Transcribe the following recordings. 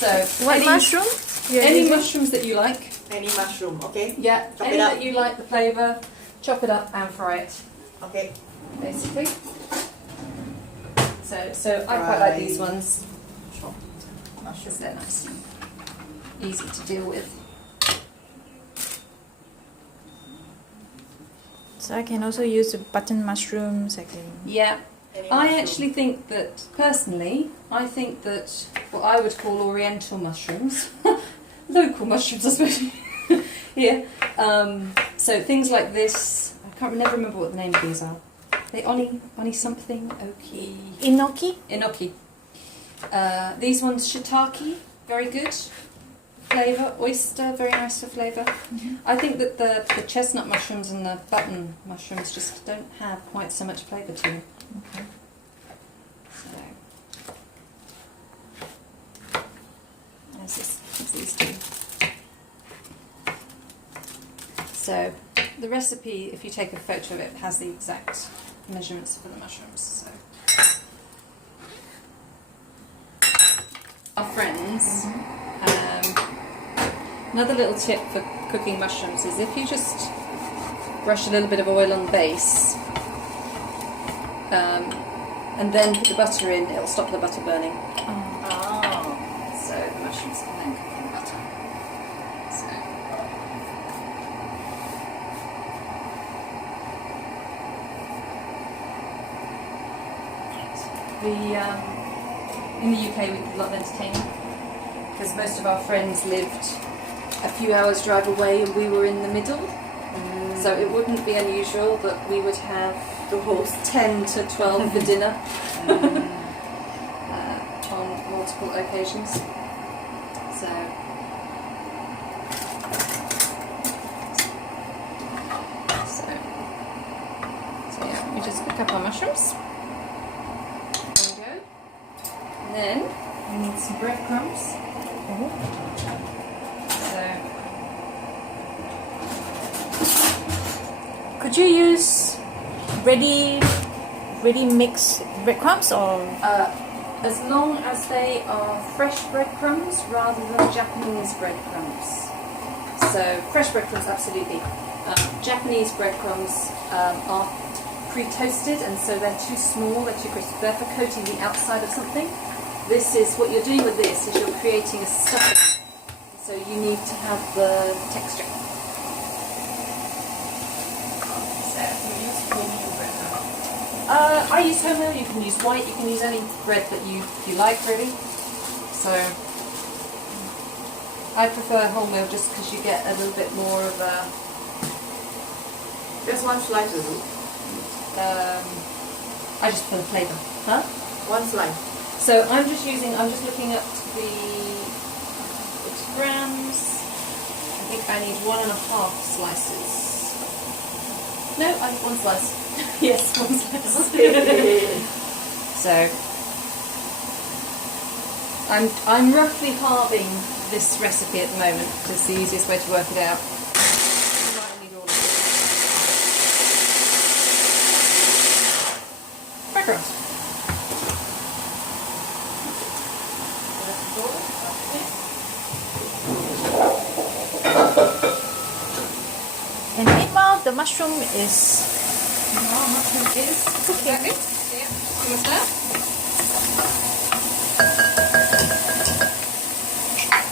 So what mushroom? Any mushrooms that you like. Any mushroom, okay? Yeah, Chop any it up. that you like the flavour, chop it up and fry it, Okay. basically. So I quite like these ones. Because they're nice and easy to deal with. So I can also use the button mushrooms. I can. Yeah. Any I mushroom. actually think that, personally, I think that what I would call oriental mushrooms, local mushrooms especially, here, so things like this, never remember what the name of these are. They oni something, oki. Enoki? Enoki. These ones, shiitake, very good flavour. Oyster, very nice for flavour. I think that the chestnut mushrooms and the button mushrooms just don't have quite so much flavour to them. Okay. So, there's these two. So, the recipe, if you take a photo of it, has the exact measurements for the mushrooms. So. Our friends, another little tip for cooking mushrooms is if you just brush a little bit of oil on the base and then put the butter in, it'll stop the butter burning. So the mushrooms can then cook in the butter. In the UK we did a lot of entertaining because most of our friends lived a few hours drive away and we were in the middle. So it wouldn't be unusual that we would have the horse 10 to 12 for dinner on multiple occasions. So yeah, we just cook up our mushrooms. There we go. And then we need some breadcrumbs. Could you use ready mixed breadcrumbs or? As long as they are fresh breadcrumbs rather than Japanese breadcrumbs. So fresh breadcrumbs, absolutely. Japanese breadcrumbs are pre-toasted and so they're too small, they're too crisp. They're for coating the outside of something. This is, what you're doing with this is you're creating a stuffing. So you need to have the texture. I use wholemeal, you can use white, you can use any bread that you like really. So I prefer wholemeal just because you get a little bit more of a... Just one slice will do. I just put a flavour. Huh? One slice. So I'm just looking at the grams. I think I need 1.5 slices. No, I have 1 slice. Yes, 1 slice. So I'm roughly halving this recipe at the moment. It's the easiest way to work it out. You might need all of it. Breadcrumbs. And meanwhile, the mushroom is cooking. Yeah, almost there.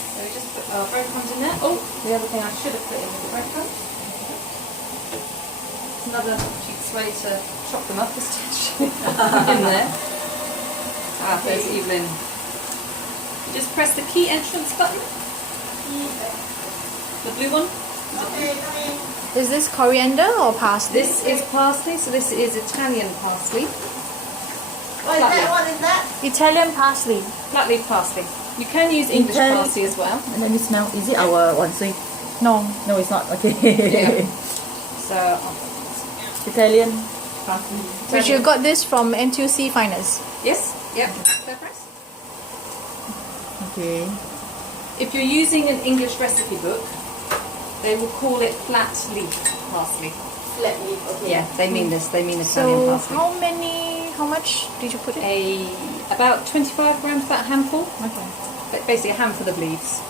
So we just put our breadcrumbs in there. Oh, the other thing I should have put in with the breadcrumbs. It's another cheap way to chop them up is to actually put them in there. Ah, there's Evelyn. You just press the key entrance button. The blue one. Is this coriander or parsley? This is parsley, so this is Italian parsley. What is that? What is that? Italian parsley. Flat leaf parsley. You can use English parsley as well. And let me smell. Is it our wansui? No. No, it's not. Okay. Yeah. So, Italian. parsley. Which you got this from NTUC Finest. Yes, yep. Fair price. Okay. If you're using an English recipe book, they will call it flat leaf parsley. Flat leaf, okay. Yeah, they mean this. They mean Italian So parsley. how much did you put in? About 25 grams, about a handful. Okay. basically a handful of leaves.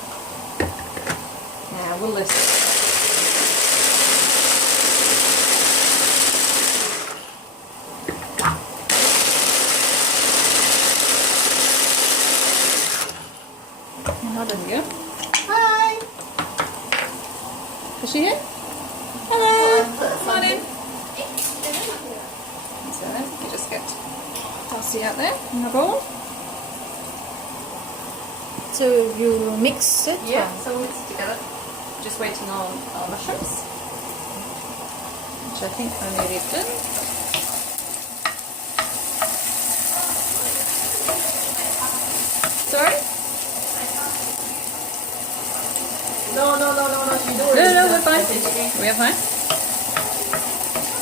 Now we'll list. There we go. Hi. Is she here? Hello. Morning. So you just get Darcy out there in the bowl. So you mix it? Yeah, or- so we'll mix it together. Just waiting on our mushrooms, which I think are nearly done. Sorry? No. You do No, it. we're fine. We're fine.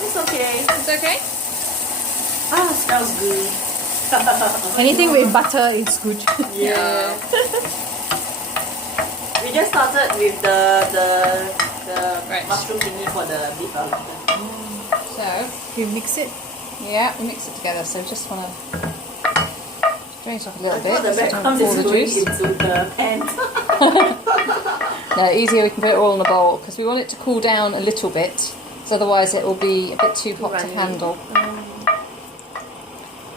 It's okay. It's okay? Ah, smells good. Anything with butter is good. Yeah. We just started with the Right. mushroom thingy for the beef Wellington. So, You mix it. yeah, we mix it together. So just want to drain it off a little I bit. thought the so bread don't crumbs pour is the going juice. into the pan. No, easier we can put it all in the bowl because we want it to cool down a little bit. So otherwise it will be a bit too hot to runny. handle.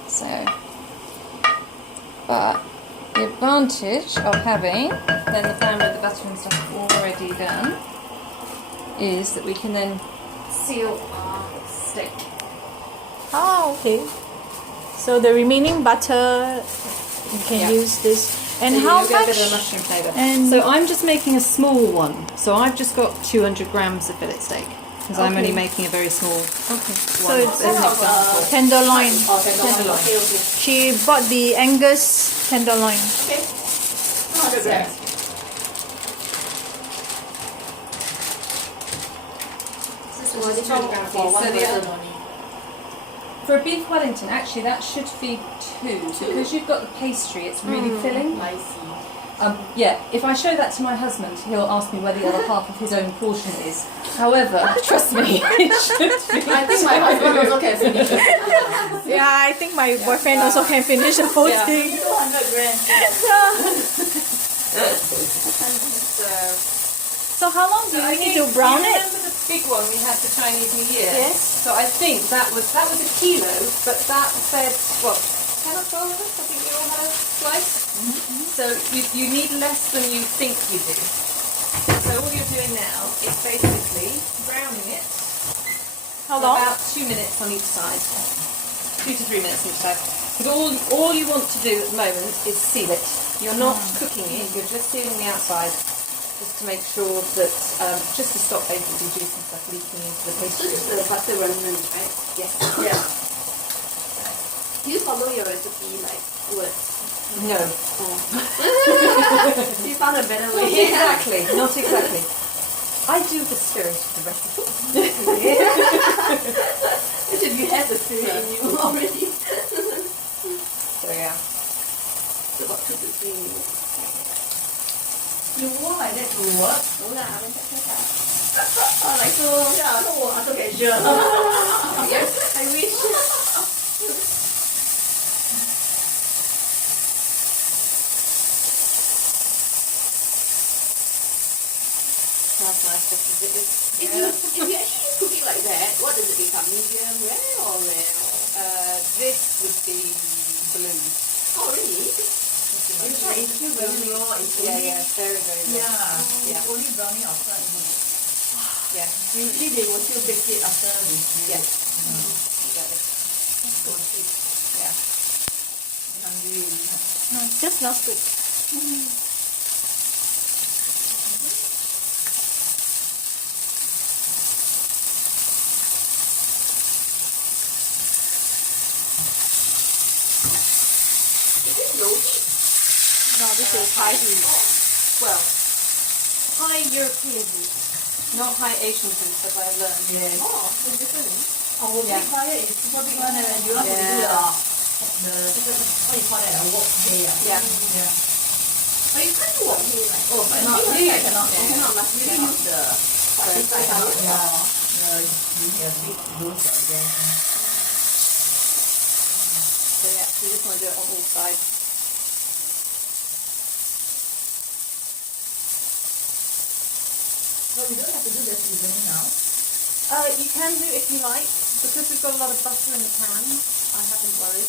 So, but the advantage of having then the pan with the butter and stuff already done is that we can then seal our steak. Oh, okay. So the remaining butter, you can Yeah. use this. And So how you get a much? bit of mushroom flavour. And- So I'm just making a small one. So I've just got 200 grams of fillet steak because I'm only Okay. making a very small Okay. So one. it's As an example. tenderloin. Oh, tenderloin. Okay. She bought the Angus tenderloin. Okay. 200 grams. So this is 200 grams for each. one So the person other- only. For a beef Wellington, actually that should feed two. Because you've got the pastry, it's really filling. I see. Yeah, if I show that to my husband, he'll ask me where the other half of his own portion is. However, trust me, it should be. I think my husband also can finish it. Yeah, I think my boyfriend also can finish the whole Yeah. thing. 200 grams. So how long do So I you need think to brown you it? remember the big one we had for Chinese New Year? Yes. So I think that was a kilo, but that fed what 10 or 12 of us. I think we all had a slice. So you need less than you think you do. So all you're doing now is basically browning it How for long? about 2 minutes on each side. 2 to 3 minutes on each side. But all you want to do at the moment is seal it. You're not cooking it. You're just sealing the outside. Just to make sure that, just to stop basically juice and stuff leaking into the So pastry. this is the butter remnant, right? Yes. Yeah. Do you follow your recipe like words? No. Oh. You found a better Not way. exactly. Not exactly. I do the spirit of the recipe. As if you have the spirit in you already. So yeah. It's about 2 to 3 minutes. You wore like that to work? No lah, I went to check out. Like so, yeah, so casual. Yes. I wish. That's nice because it is. If you actually cook it like that, what does it become? Medium rare or rare? This would be blue. Oh really? In fact, it's still very raw. It's only, very, very low. yeah, it's only browning outside. Isn't it? Yeah. Usually they will still bake it After we grill Yeah. it. Exactly. That's so cheap. Yeah. I'm hungry already. No, it just smells good. Is this low heat? No, this is high heat. Well, high European heat, not high Asian heat, as I've learned. Yes. Oh, it's different. Our Yeah. big fire is super big one. You want to do the what you call that? A wok hay. Yeah. Yeah. But you can't do what here, like. Oh, but not not really. I cannot. You cannot, must really use the fire side. Yeah. You have big those gas. So yeah, we just want to do it on all sides. So you don't have to do the seasoning now. You can do if you like, because we've got a lot of butter in the pan. I haven't worried.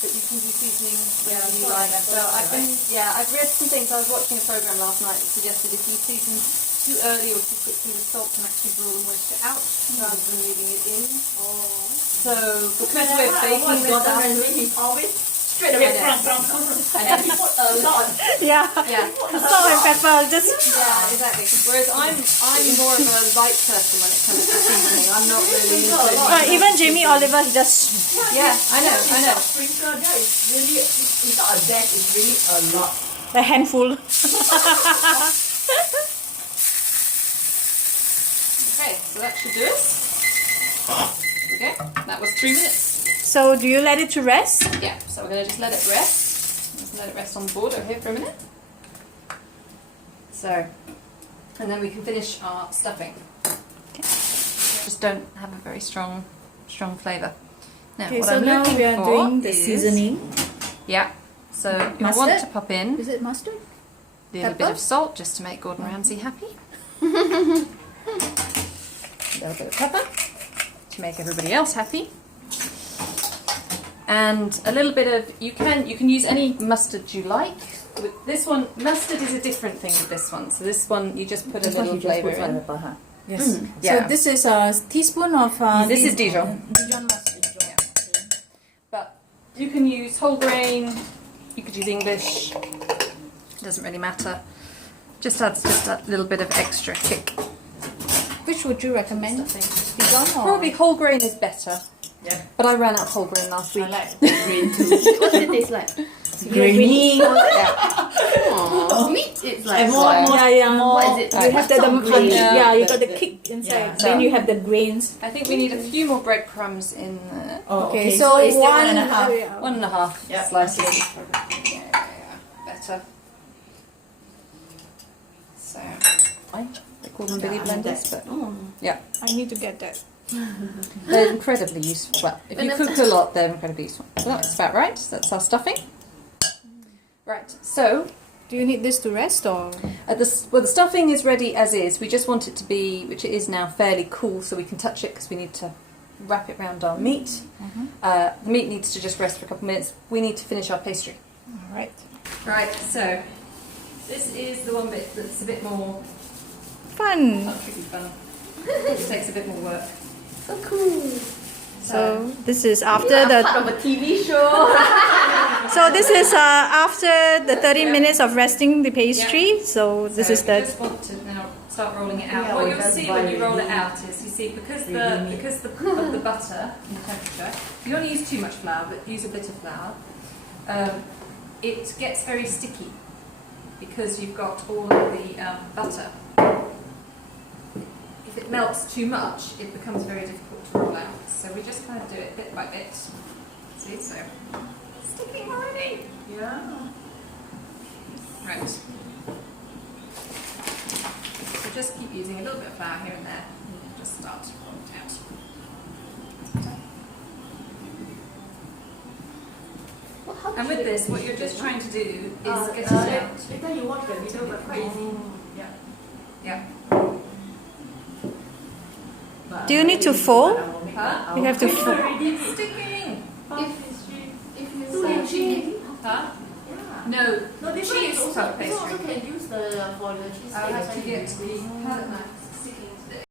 But you can do seasoning wherever you like. So I've read some things. I was watching a program last night that suggested if you season too early or too quickly, the salt can actually draw the moisture out rather than leaving it in. So because we're baking this up, he's always straight away from. And he put a lot. Yeah. yeah, Salt and pepper, just yeah, exactly. Whereas I'm more of a light person when it comes to seasoning. I'm not really into even Jamie Oliver, he just Yeah, I know. Sprinkle, that is really, it's not a dash, it's really a lot. a handful. Okay, so that should do it. Okay, that was 3 minutes. So do you let it to rest? Yeah, so we're going to just let it rest. Just let it rest on the board over here for a minute. So, and then we can finish our stuffing. Okay. Just don't have a very strong flavour. Now, Okay, what so I'm now looking we are for doing the is, seasoning. Yeah, so you want Mustard? to pop in Is it mustard? a little bit Pepper? of salt just to make Gordon Ramsay happy. A little bit of pepper to make everybody else happy. And a little bit of, you can use any mustard you like. With this one, mustard is a different thing with this one. So this one, you just put a little flavour in. Yes. Yeah. So this is a teaspoon of This is Dijon. Dijon mustard. Yeah. But you can use whole grain, you could use English, doesn't really matter. Just adds just that little bit of extra kick. Which would you recommend? Dijon or? Probably whole grain is better. Yeah. But I ran out of whole grain last week. I like the green too. What does it taste like? Grainy. Meat, it's like And more, what is it? You have the Some yeah, you got the kick inside. Yeah. Then you have the grains. I think we need a few more breadcrumbs in there. Oh, Okay, okay. so it's still one 1.5. 1.5 Yeah. slices. Okay. Yeah, better. So, they call them Billy Yeah, I need blenders, that. but yeah, I need to get that. they're incredibly useful. Well, if you cook a lot, they're incredibly useful. So that's about right. That's our stuffing. Right. So, Do you need this to rest or? well, the stuffing is ready as is. We just want it to be, which it is now, fairly cool, so we can touch it because we need to wrap it around our meat. The meat needs to just rest for a couple of minutes. We need to finish our pastry. All right. Right. So, this is the one bit that's a bit more Fun. not tricky fun. It takes a bit more work. So cool. So this is after the. Part of a TV show. So this is after the 30 minutes of resting the pastry. So this is we the. just want to now start rolling it out. Yeah, what we you'll just see when you boil roll it. it out is you see because of the butter and the temperature. You don't use too much flour, but use a bit of flour. It gets very sticky because you've got all of the butter. If it melts too much, it becomes very difficult to roll out. So we just kind of do it bit by bit. See, so it's sticking already. Yeah. Right. So just keep using a little bit of flour here and there, and just start rolling it out. And with this, what you're just trying to do is get it out. Later you watch the video, but quite easy. Yeah. Yeah. Do you need to fold? Huh? You have to It's fold. already sticking. If you say Huh? yeah. No, No, this one cheese is also, puff This also pastry. can use the for the cheese. I have to get the palette knife sticking